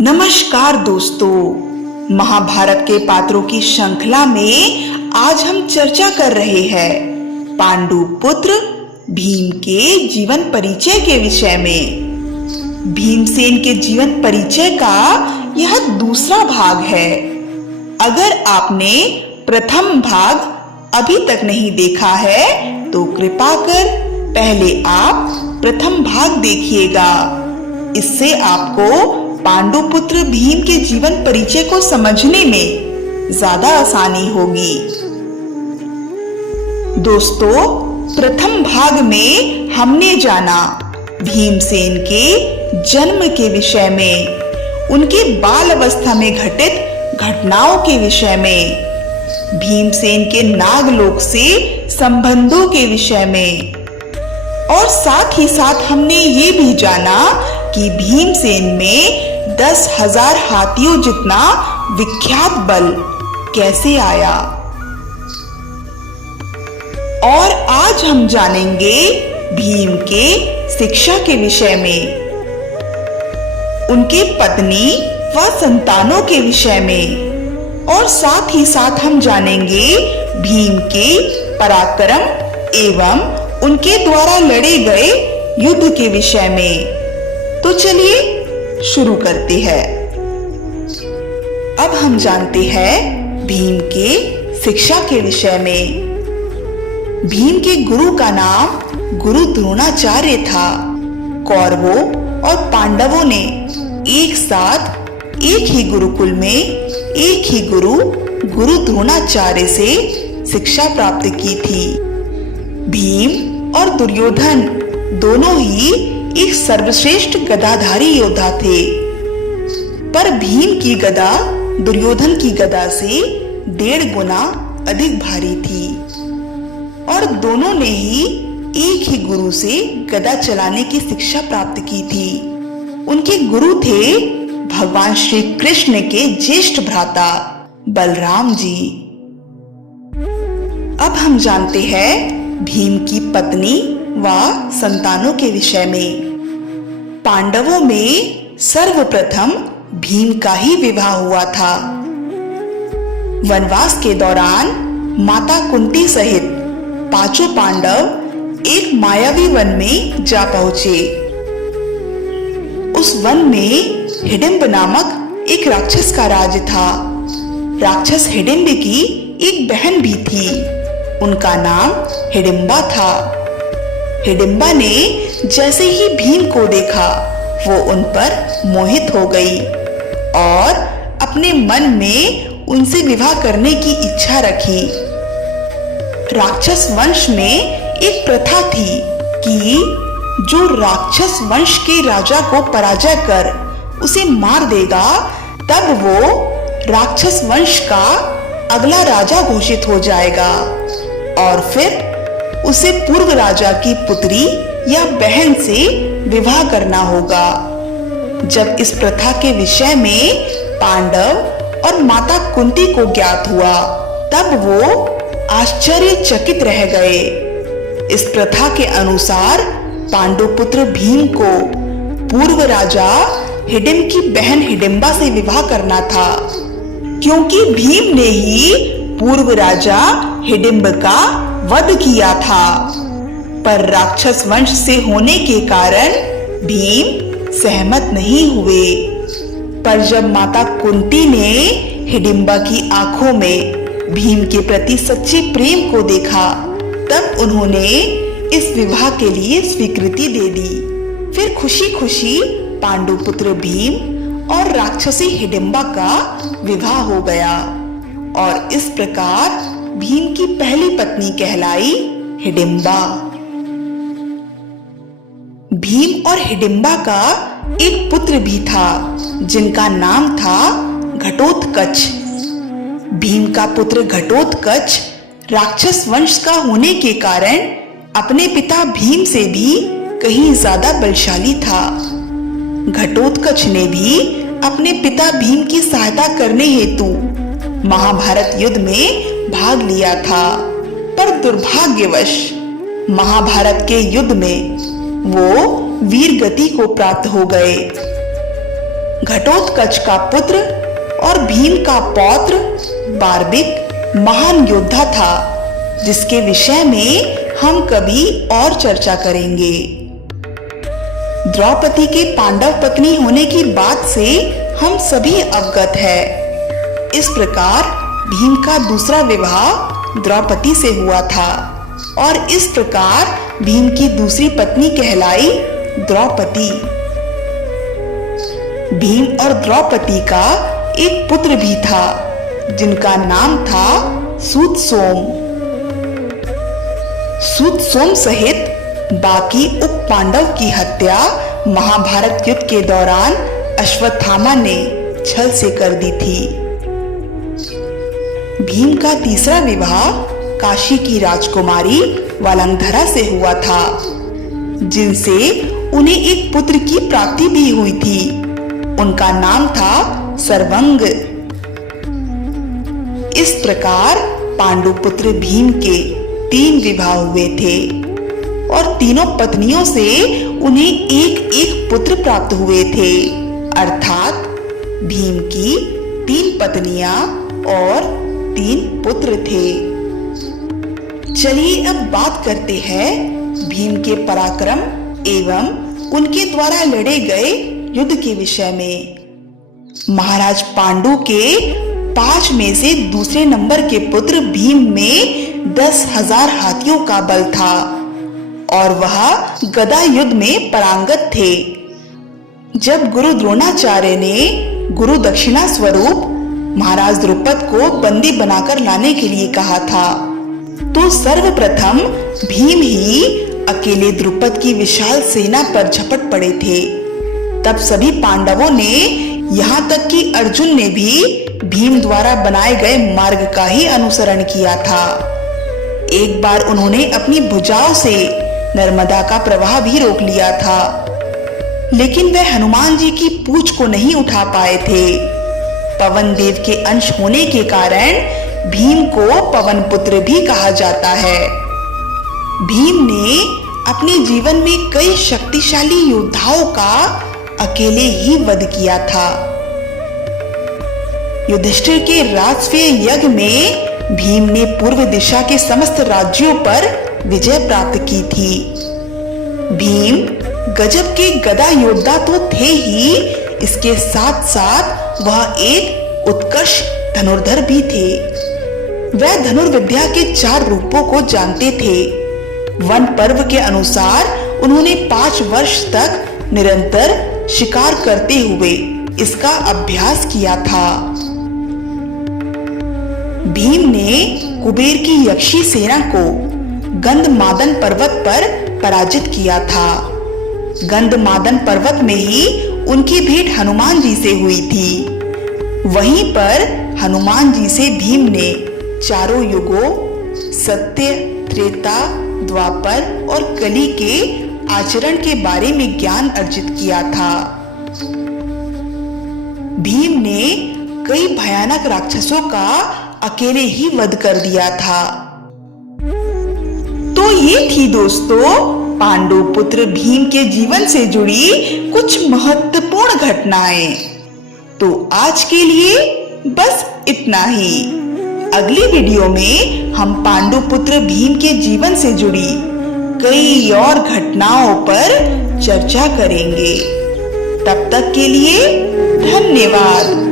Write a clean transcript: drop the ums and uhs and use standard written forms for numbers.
नमस्कार दोस्तों, महाभारत के पात्रों की श्रृंखला में आज हम चर्चा कर रहे हैं पांडु पुत्र भीम के जीवन परिचय के विषय में। भीमसेन के जीवन परिचय का यह दूसरा भाग है। अगर आपने प्रथम भाग अभी तक नहीं देखा है तो कृपा कर पहले आप प्रथम भाग देखिएगा। इससे आपको पांडुपुत्र भीम के जीवन परिचय को समझने में ज्यादा आसानी होगी। दोस्तों, प्रथम भाग में हमने जाना भीमसेन के जन्म के विषय में, उनके बाल अवस्था में घटित घटनाओं के विषय में, भीमसेन के नागलोक से संबंधों के विषय में, और साथ ही साथ हमने ये भी जाना कि भीमसेन में 10,000 हाथियों जितना विख्यात बल कैसे आया। और आज हम जानेंगे भीम के शिक्षा के विषय में, उनके पत्नी व संतानों के विषय में, और साथ ही साथ हम जानेंगे भीम के पराक्रम एवं उनके द्वारा लड़े गए युद्ध के विषय में। तो चलिए शुरू करते हैं। अब हम जानते हैं भीम के शिक्षा के विषय में। भीम के गुरु का नाम गुरु द्रोणाचार्य था। कौरवों और पांडवों ने एक साथ एक ही गुरुकुल में एक ही गुरु द्रोणाचार्य से शिक्षा प्राप्त की थी। भीम और दुर्योधन दोनों ही एक सर्वश्रेष्ठ गदाधारी योद्धा थे, पर भीम की गदा दुर्योधन की गदा से 1.5 गुना अधिक भारी थी, और दोनों ने ही एक ही गुरु से गदा चलाने की शिक्षा प्राप्त की थी। उनके गुरु थे भगवान श्री कृष्ण के ज्येष्ठ भ्राता बलराम जी। अब हम जानते हैं भीम की पत्नी व संतानों के विषय में। पांडवों में सर्वप्रथम भीम का ही विवाह हुआ था। वनवास के दौरान माता कुंती सहित 5 पांडव एक मायावी वन में जा पहुंचे। उस वन में हिडिंब नामक एक राक्षस का राज था। राक्षस हिडिंब की एक बहन भी थी, उनका नाम हिडिंबा था। हिडिंबा ने जैसे ही भीम को देखा वो उन पर मोहित हो गई और अपने मन में उनसे विवाह करने की इच्छा रखी। राक्षस वंश में एक प्रथा थी कि जो राक्षस वंश के राजा को पराजय कर उसे मार देगा, तब वो राक्षस वंश का अगला राजा घोषित हो जाएगा और फिर उसे पूर्व राजा की पुत्री या बहन से विवाह करना होगा। जब इस प्रथा के विषय में पांडव और माता कुंती को ज्ञात हुआ, तब वो आश्चर्यचकित रह गए। इस प्रथा के अनुसार पांडुपुत्र भीम को पूर्व राजा हिडिंब की बहन हिडिंबा से विवाह करना था, क्योंकि भीम ने ही पूर्व राजा हिडिंब का वध किया था। पर राक्षस वंश से होने के कारण भीम सहमत नहीं हुए। पर जब माता कुंती ने हिडिंबा की आंखों में भीम के प्रति सच्चे प्रेम को देखा, तब उन्होंने इस विवाह के लिए स्वीकृति दे दी। फिर खुशी खुशी पांडुपुत्र भीम और राक्षसी हिडिंबा का विवाह हो गया, और इस प्रकार भीम की पहली पत्नी कहलाई हिडिंबा। भीम और हिडिंबा का एक पुत्र भी था, जिनका नाम था घटोत्कच। भीम का पुत्र घटोत्कच राक्षस वंश का होने के कारण अपने पिता भीम से भी कहीं ज्यादा बलशाली था। घटोत्कच ने भी अपने पिता भीम की सहायता करने हेतु महाभारत युद्ध में भाग लिया था, पर दुर्भाग्यवश महाभारत के युद्ध में वो वीर गति को प्राप्त हो गए। घटोत्कच का पुत्र और भीम का पौत्र बार्बिक महान योद्धा था, जिसके विषय में हम कभी और चर्चा करेंगे। द्रौपदी के पांडव पत्नी होने की बात से हम सभी अवगत है। इस प्रकार भीम का दूसरा विवाह द्रौपदी से हुआ था और इस प्रकार भीम की दूसरी पत्नी कहलाई द्रौपदी। भीम और द्रौपदी का एक पुत्र भी था, जिनका नाम था सूतसोम। सूतसोम सहित बाकी उप पांडव की हत्या महाभारत युद्ध के दौरान अश्वत्थामा ने छल से कर दी थी। भीम का तीसरा विवाह काशी की राजकुमारी वालंगधरा से हुआ था, जिनसे उन्हें एक पुत्र की प्राप्ति भी हुई थी। उनका नाम था सर्वंग। इस प्रकार पांडु पुत्र भीम के 3 विवाह हुए थे और तीनों पत्नियों से उन्हें एक एक पुत्र प्राप्त हुए थे, अर्थात भीम की 3 पत्नियां और 3 पुत्र थे। चलिए अब बात करते हैं भीम के पराक्रम एवं उनके द्वारा लड़े गए युद्ध के विषय में। महाराज पांडु के 5 में से दूसरे नंबर के पुत्र भीम में 10,000 हाथियों का बल था और वह गदा युद्ध में पारंगत थे। जब गुरु द्रोणाचार्य ने गुरु दक्षिणा स्वरूप महाराज द्रुपद को बंदी बनाकर लाने के लिए कहा था, तो सर्वप्रथम भीम ही अकेले द्रुपद की विशाल सेना पर झपट पड़े थे। तब सभी पांडवों ने, यहाँ तक कि अर्जुन ने भी भीम द्वारा बनाए गए मार्ग का ही अनुसरण किया था। एक बार उन्होंने अपनी भुजाओं से नर्मदा का प्रवाह भी रोक लिया था, लेकिन वे हनुमान जी की पूंछ को नहीं उठा पाए थे। पवन देव के अंश होने के कारण भीम को पवन पुत्र भी कहा जाता है। भीम ने अपने जीवन में कई शक्तिशाली योद्धाओं का अकेले ही वध किया था। युधिष्ठिर के राजस्वीय यज्ञ में भीम ने पूर्व दिशा के समस्त राज्यों पर विजय प्राप्त की थी। भीम गजब के गदा योद्धा तो थे ही, इसके साथ साथ वह एक उत्कृष्ट धनुर्धर भी थे। वह धनुर्विद्या के 4 रूपों को जानते थे। वन पर्व के अनुसार उन्होंने 5 वर्ष तक निरंतर शिकार करते हुए इसका अभ्यास किया था। भीम ने कुबेर की यक्षी सेना को गंधमादन पर्वत पर पराजित किया था। गंधमादन पर्वत में ही उनकी भेंट हनुमान जी से हुई थी। वहीं पर हनुमान जी से भीम ने चारों युगों सत्य, त्रेता, द्वापर और कली के आचरण के बारे में ज्ञान अर्जित किया था। भीम ने कई भयानक राक्षसों का अकेले ही वध कर दिया था। तो ये थी दोस्तों पांडु पुत्र भीम के जीवन से जुड़ी कुछ महत्वपूर्ण घटनाएं। तो आज के लिए बस इतना ही। अगली वीडियो में हम पांडु पुत्र भीम के जीवन से जुड़ी कई और घटनाओं पर चर्चा करेंगे। तब तक के लिए धन्यवाद।